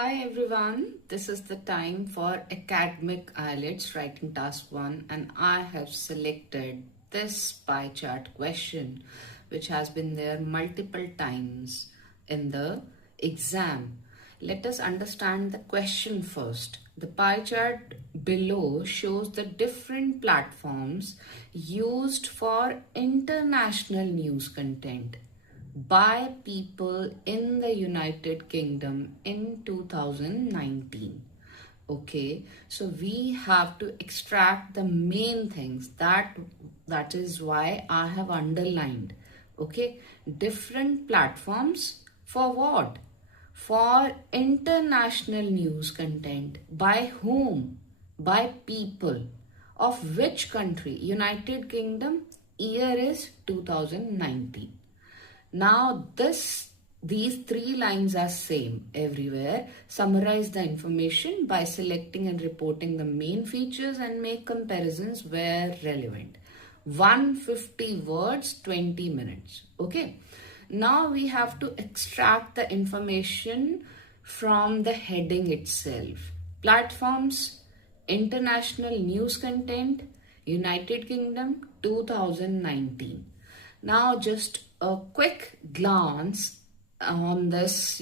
Hi everyone, this is the time for academic Ielts writing task 1 and I have selected this pie chart question which has been there multiple times in the exam. Let us understand the question first. The pie chart below shows the different platforms used for international news content by people in the United Kingdom in 2019. Okay, so we have to extract the main things that is why I have underlined. Okay, different platforms for what? For international news content. By whom? By people. Of which country? United Kingdom. Year is 2019. Now these three lines are same everywhere. Summarize the information by selecting and reporting the main features and make comparisons where relevant. 150 words, 20 minutes. Okay. Now we have to extract the information from the heading itself. Platforms, international news content, United Kingdom, 2019. Now just a quick glance on this,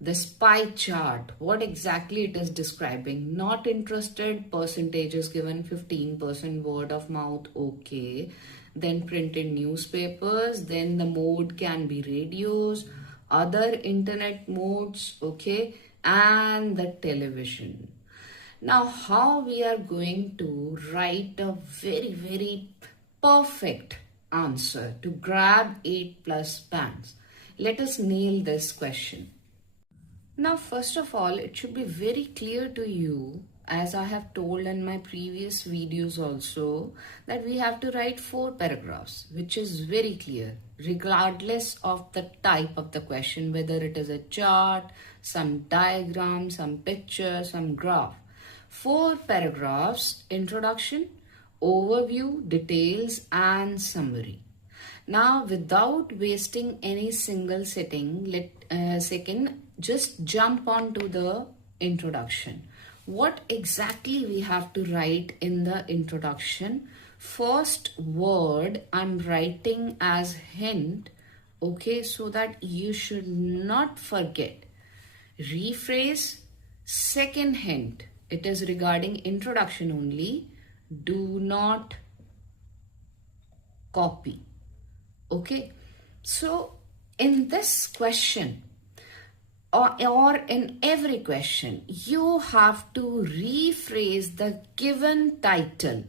this pie chart, what exactly it is describing. Not interested, percentages given 15% word of mouth, okay. Then printed newspapers, then the mode can be radios, other internet modes, okay, and the television. Now, how we are going to write a very perfect answer to grab 8 plus bands? Let us nail this question. Now, first of all, it should be very clear to you, as I have told in my previous videos also, that we have to write 4 paragraphs, which is very clear, regardless of the type of the question, whether it is a chart, some diagram, some picture, some graph. 4 paragraphs: introduction, overview, details, and summary. Now, without wasting any single second, just jump on to the introduction. What exactly we have to write in the introduction? First word I'm writing as hint, okay, so that you should not forget. Rephrase. Second hint, it is regarding introduction only. Do not copy. Okay, so in this question or in every question, you have to rephrase the given title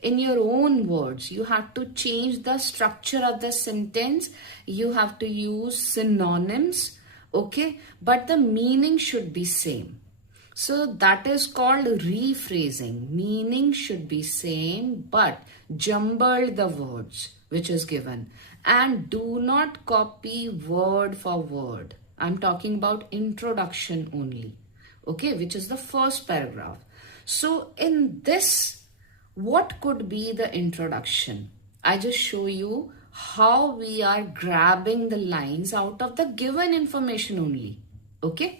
in your own words. You have to change the structure of the sentence. You have to use synonyms, okay, but the meaning should be same. So that is called rephrasing. Meaning should be same, but jumble the words which is given. And do not copy word for word. I'm talking about introduction only, okay, which is the first paragraph. So in this, what could be the introduction? I just show you how we are grabbing the lines out of the given information only, okay?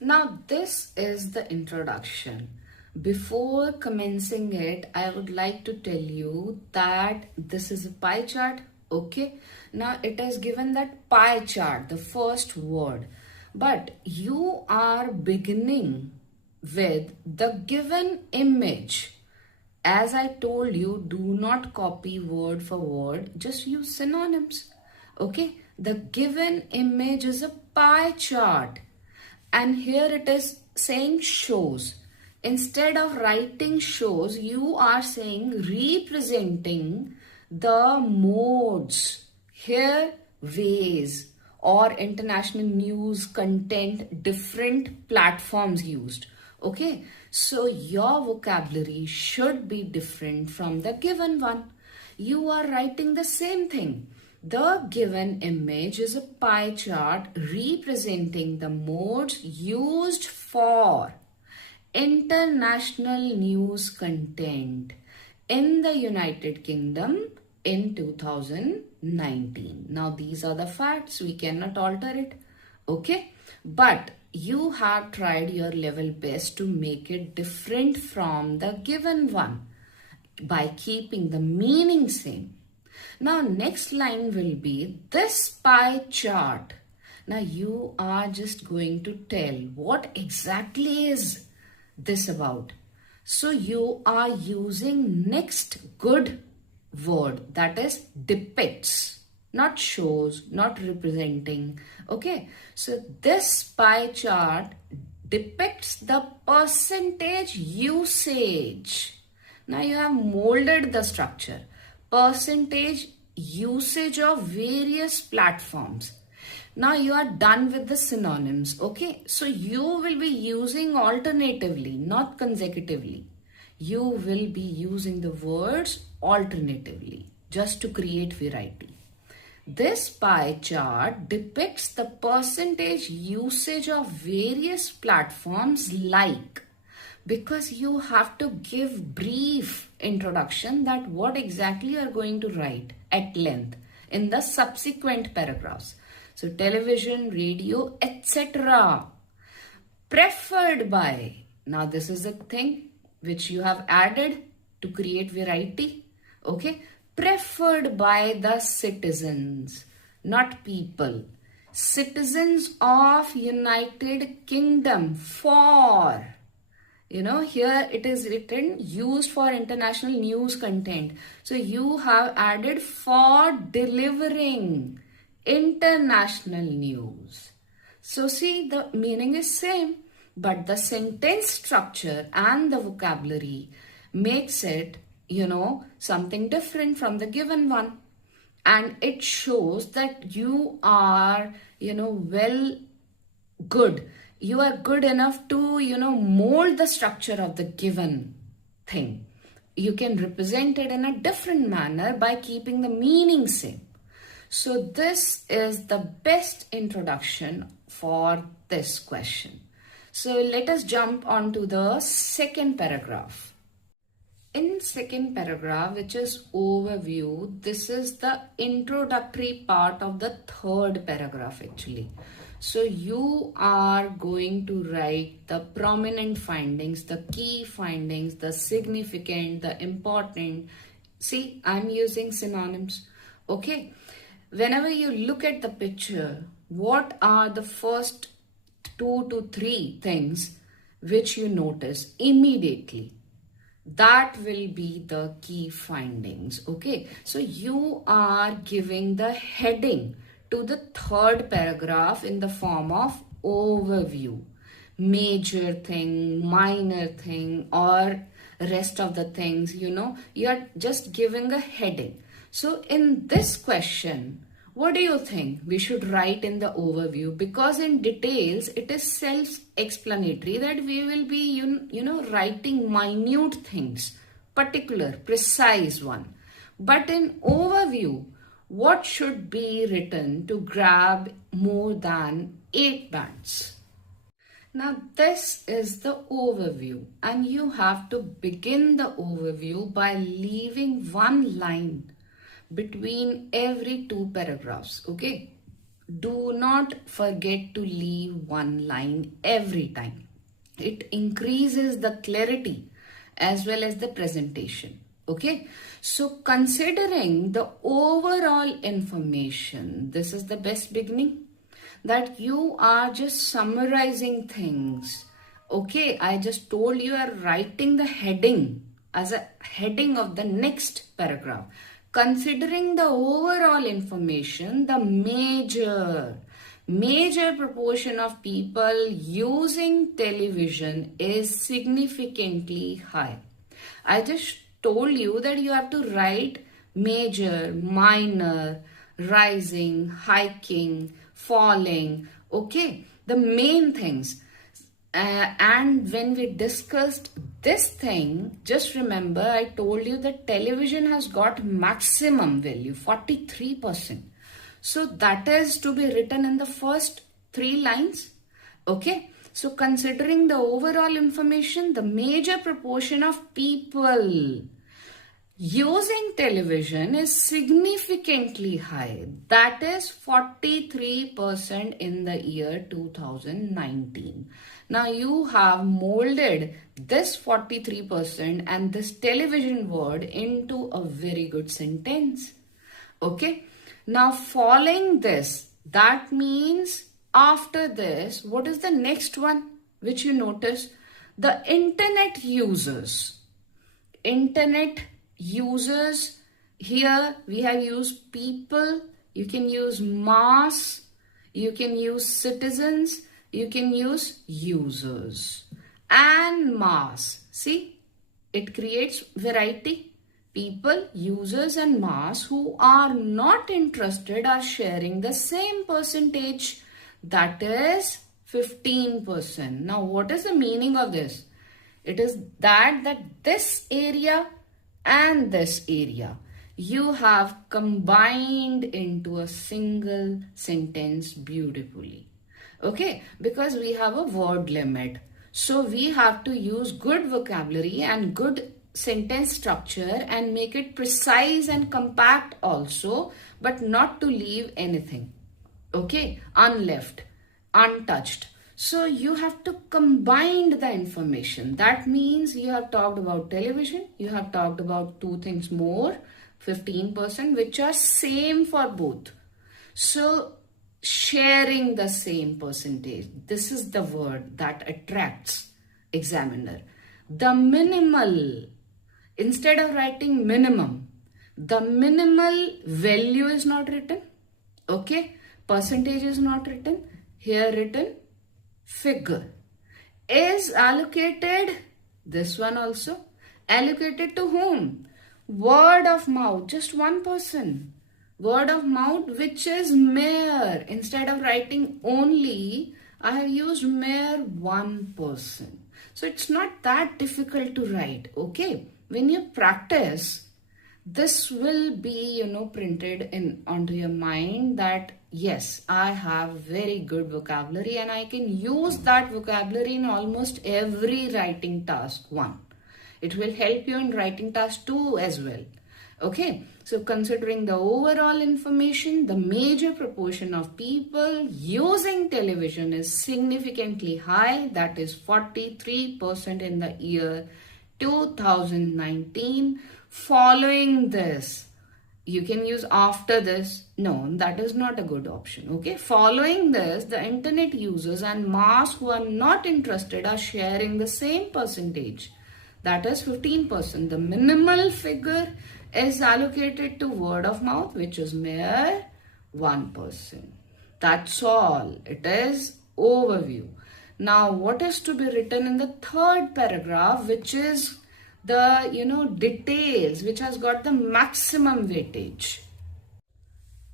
Now this is the introduction. Before commencing it, I would like to tell you that this is a pie chart, okay? Now it is given that pie chart, the first word, but you are beginning with the given image. As I told you, do not copy word for word, just use synonyms, okay? The given image is a pie chart. And here it is saying shows. Instead of writing shows, you are saying representing the modes. Here, ways or international news content, different platforms used. Okay, so your vocabulary should be different from the given one. You are writing the same thing. The given image is a pie chart representing the modes used for international news content in the United Kingdom in 2019. Now these are the facts, we cannot alter it, okay? But you have tried your level best to make it different from the given one by keeping the meaning same. Now next line will be this pie chart. Now you are just going to tell what exactly is this about. So you are using next good word, that is depicts, not shows, not representing. Okay, so this pie chart depicts the percentage usage. Now you have molded the structure. Percentage usage of various platforms. Now you are done with the synonyms. Okay, so you will be using alternatively, not consecutively. You will be using the words alternatively just to create variety. This pie chart depicts the percentage usage of various platforms like, because you have to give brief introduction that what exactly you are going to write at length in the subsequent paragraphs. So television, radio, etc. Preferred by. Now this is the thing which you have added to create variety. Okay. Preferred by the citizens, not people. Citizens of United Kingdom for. Here it is written used for international news content. So you have added for delivering international news. So see, the meaning is same, but the sentence structure and the vocabulary makes it, something different from the given one. And it shows that you are, good. You are good enough to, mold the structure of the given thing. You can represent it in a different manner by keeping the meaning same. So this is the best introduction for this question. So let us jump on to the second paragraph. In second paragraph, which is overview, this is the introductory part of the third paragraph actually. So you are going to write the prominent findings, the key findings, the significant, the important. See, I'm using synonyms. Okay. Whenever you look at the picture, what are the first 2 to 3 things which you notice immediately? That will be the key findings. Okay. So you are giving the heading to the third paragraph in the form of overview. Major thing, minor thing, or rest of the things, you are just giving a heading. So in this question, what do you think we should write in the overview? Because in details, it is self-explanatory that we will be, writing minute things, particular, precise one. But in overview, what should be written to grab more than 8 bands? Now this is the overview, and you have to begin the overview by leaving one line between every 2 paragraphs. Okay, do not forget to leave one line every time. It increases the clarity as well as the presentation. Okay, so considering the overall information, this is the best beginning, that you are just summarizing things. Okay, I just told you are writing the heading as a heading of the next paragraph. Considering the overall information, the major proportion of people using television is significantly high. I just told you that you have to write major, minor, rising, hiking, falling. Okay, the main things. And when we discussed this thing, just remember I told you that television has got maximum value, 43%. So that is to be written in the first 3 lines. Okay. So considering the overall information, the major proportion of people Using television is significantly high. That is 43% in the year 2019. Now you have molded this 43% and this television word into a very good sentence. Okay. Now following this, that means after this, what is the next one which you notice? The internet users. Internet users, here we have used people, you can use mass, you can use citizens, you can use users and mass. See, it creates variety. People, users and mass who are not interested are sharing the same percentage, that is 15%. Now what is the meaning of this? It is that this area and this area you have combined into a single sentence beautifully. Okay, because we have a word limit. So we have to use good vocabulary and good sentence structure and make it precise and compact also, but not to leave anything. Okay, unleft, untouched. So you have to combine the information. That means you have talked about television, you have talked about two things more, 15%, which are same for both. So sharing the same percentage, this is the word that attracts examiner. The minimal, instead of writing minimum, the minimal value is not written. Okay, percentage is not written. Here written figure is allocated, this one also allocated to whom? Word of mouth, just one person, word of mouth, which is mere. Instead of writing only, I have used mere one person. So it's not that difficult to write. Okay, when you practice, this will be printed in onto your mind that yes, I have very good vocabulary and I can use that vocabulary in almost every writing task 1. It will help you in writing task 2 as well. Okay, so considering the overall information, the major proportion of people using television is significantly high, that is 43% in the year 2019. Following this, you can use after this. No, that is not a good option. Okay, following this, the internet users and mass who are not interested are sharing the same percentage, that is 15%. The minimal figure is allocated to word of mouth, which is mere 1%. That's all. It is overview. Now what is to be written in the third paragraph, which is the details, which has got the maximum weightage.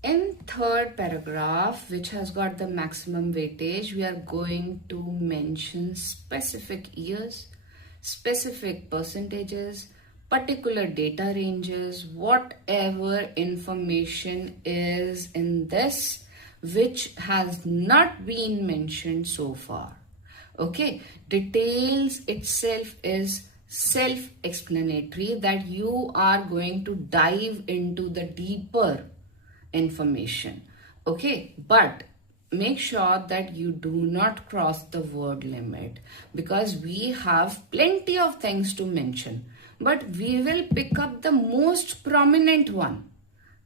In third paragraph, which has got the maximum weightage, we are going to mention specific years, specific percentages, particular data ranges, whatever information is in this which has not been mentioned so far. Okay, details itself is self-explanatory, that you are going to dive into the deeper information. Okay, but make sure that you do not cross the word limit, because we have plenty of things to mention, but we will pick up the most prominent one.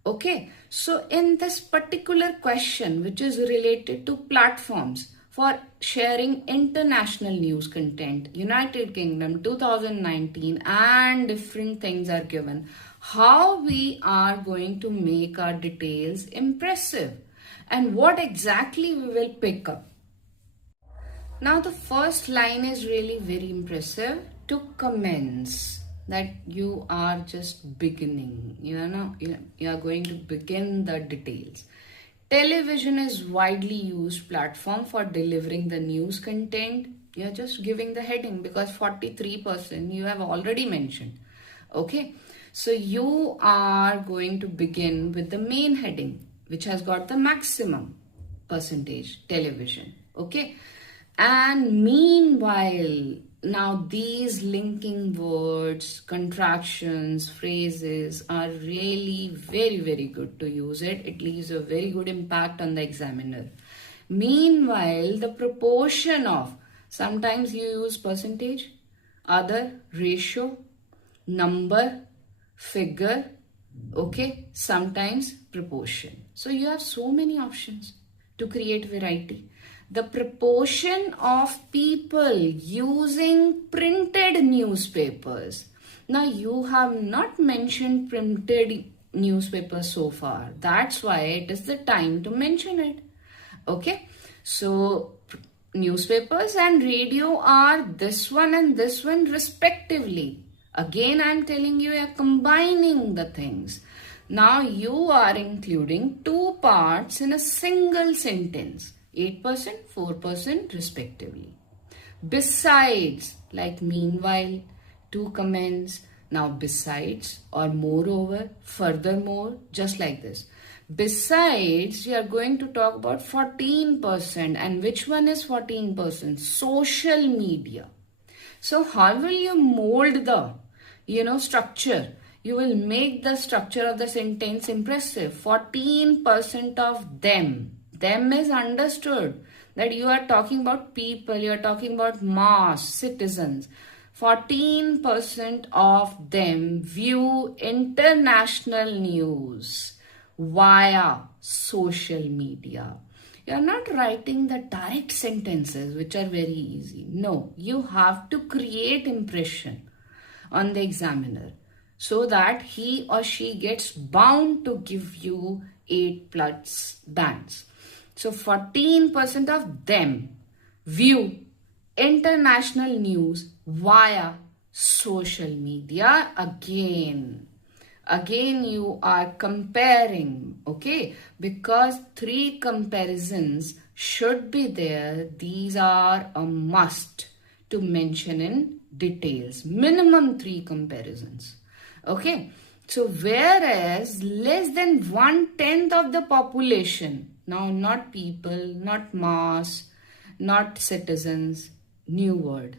Okay, so in this particular question, which is related to platforms for sharing international news content, United Kingdom 2019, and different things are given, how we are going to make our details impressive and what exactly we will pick up. Now the first line is really very impressive. To commence, that you are just beginning, you are going to begin the details. Television is widely used platform for delivering the news content. You are just giving the heading because 43% you have already mentioned. Okay, so you are going to begin with the main heading, which has got the maximum percentage, television. Okay, and meanwhile, Now, these linking words, contractions, phrases are really very, very good to use it. It leaves a very good impact on the examiner. Meanwhile, the proportion of, sometimes you use percentage, other ratio, number, figure, okay, sometimes proportion. So you have so many options to create variety. The proportion of people using printed newspapers. Now you have not mentioned printed newspapers so far. That's why it is the time to mention it. Okay, so newspapers and radio are this one and this one respectively. Again, I'm telling you, you're combining the things. Now you are including two parts in a single sentence. 8%, 4% respectively. Besides, like meanwhile, two comments. Now besides or moreover, furthermore, just like this. Besides, we are going to talk about 14%. And which one is 14%? Social media. So how will you mold the, structure? You will make the structure of the sentence impressive. 14% of them. Them is understood that you are talking about people, you are talking about mass, citizens. 14% of them view international news via social media. You are not writing the direct sentences, which are very easy. No, you have to create impression on the examiner so that he or she gets bound to give you 8+ bands. So 14% of them view international news via social media. Again you are comparing, okay, because 3 comparisons should be there. These are a must to mention in details. Minimum 3 comparisons. Okay, so whereas less than 1/10 of the population, now not people, not mass, not citizens, new word,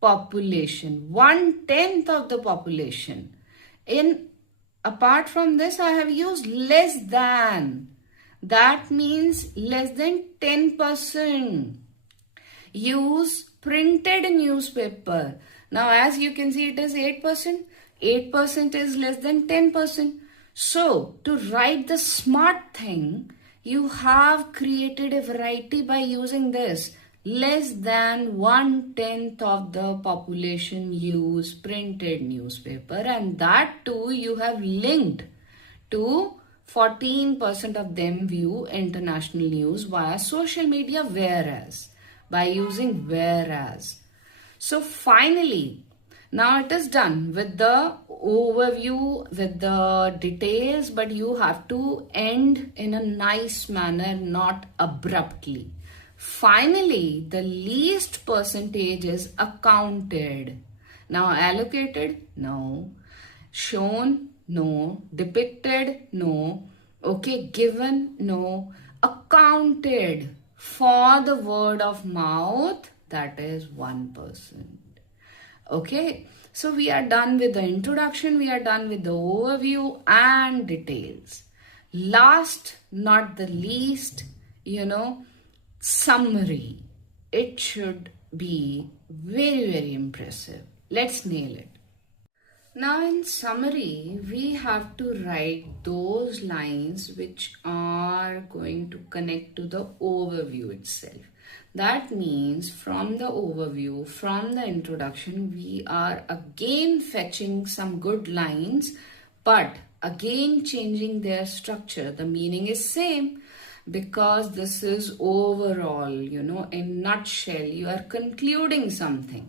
population, 1/10 of the population. Apart from this, I have used less than. That means less than 10%. Use printed newspaper. Now as you can see, it is 8%. 8% is less than 10%. So to write the smart thing, you have created a variety by using this. Less than 1/10 of the population use printed newspaper, and that too you have linked to 14% of them view international news via social media, whereas, by using whereas. So finally, now it is done with the overview, with the details, but you have to end in a nice manner, not abruptly. Finally, the least percentage is accounted. Now allocated? No. Shown? No. Depicted? No. Okay, given? No. Accounted for the word of mouth, that is 1%. Okay, so we are done with the introduction, we are done with the overview and details. Last, not the least, summary. It should be very, very impressive. Let's nail it. Now in summary, we have to write those lines which are going to connect to the overview itself. That means from the overview, from the introduction, we are again fetching some good lines, but again changing their structure. The meaning is same because this is overall, in nutshell, you are concluding something.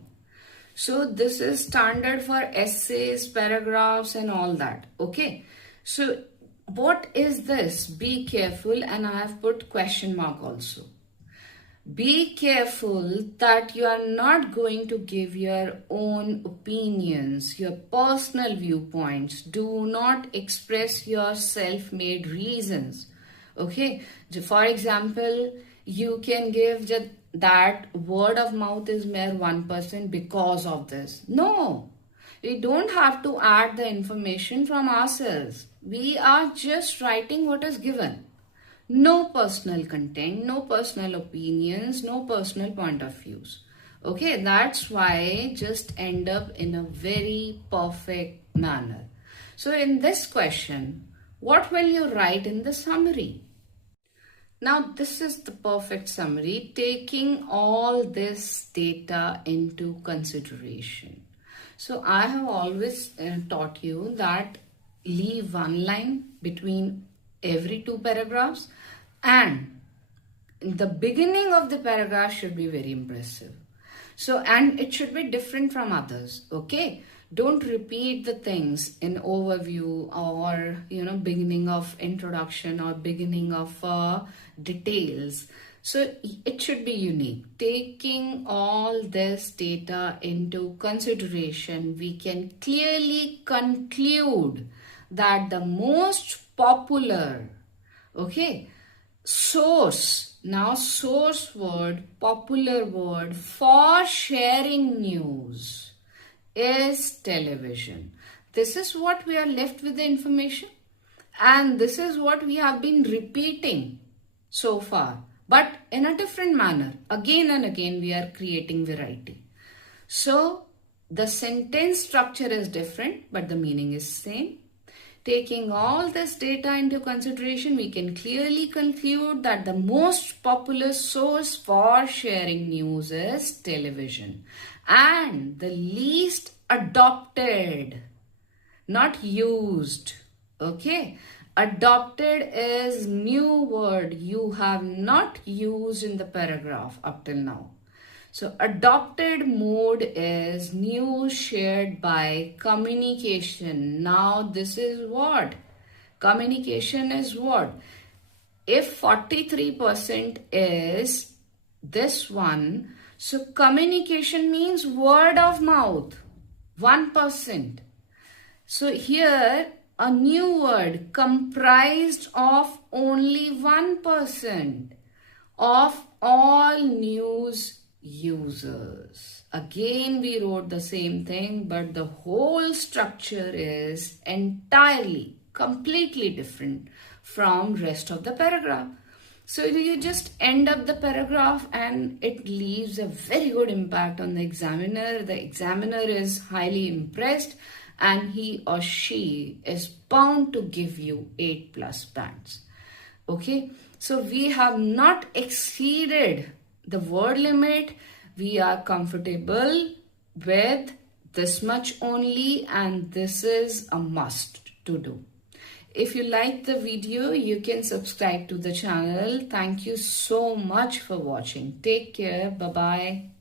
So this is standard for essays, paragraphs and all that. Okay. So what is this? Be careful, and I have put question mark also. Be careful that you are not going to give your own opinions, your personal viewpoints. Do not express your self-made reasons. Okay. For example, you can give that word of mouth is mere 1% because of this. No, we don't have to add the information from ourselves. We are just writing what is given. No personal content, no personal opinions, no personal point of views. Okay, that's why just end up in a very perfect manner. So in this question, what will you write in the summary? Now this is the perfect summary, taking all this data into consideration. So I have always taught you that leave one line between every two paragraphs, and the beginning of the paragraph should be very impressive. So, and it should be different from others. Okay, don't repeat the things in overview or beginning of introduction or beginning of details. So it should be unique. Taking all this data into consideration, we can clearly conclude that the most popular, okay, source, now source word, popular word for sharing news is television. This is what we are left with the information, and this is what we have been repeating so far, but in a different manner. Again and again we are creating variety. So the sentence structure is different, but the meaning is same. Taking all this data into consideration, we can clearly conclude that the most popular source for sharing news is television, and the least adopted, not used. Okay, adopted is new word you have not used in the paragraph up till now. So adopted mode is news shared by communication. Now this is what? Communication is what? If 43% is this one, so communication means word of mouth, 1%. So here a new word comprised of only 1% of all news users. Again we wrote the same thing, but the whole structure is entirely, completely different from rest of the paragraph. So you just end up the paragraph and it leaves a very good impact on the examiner. The examiner is highly impressed and he or she is bound to give you 8+ bands. Okay, so we have not exceeded the word limit. We are comfortable with this much only, and this is a must to do. If you like the video, you can subscribe to the channel. Thank you so much for watching. Take care. Bye-bye.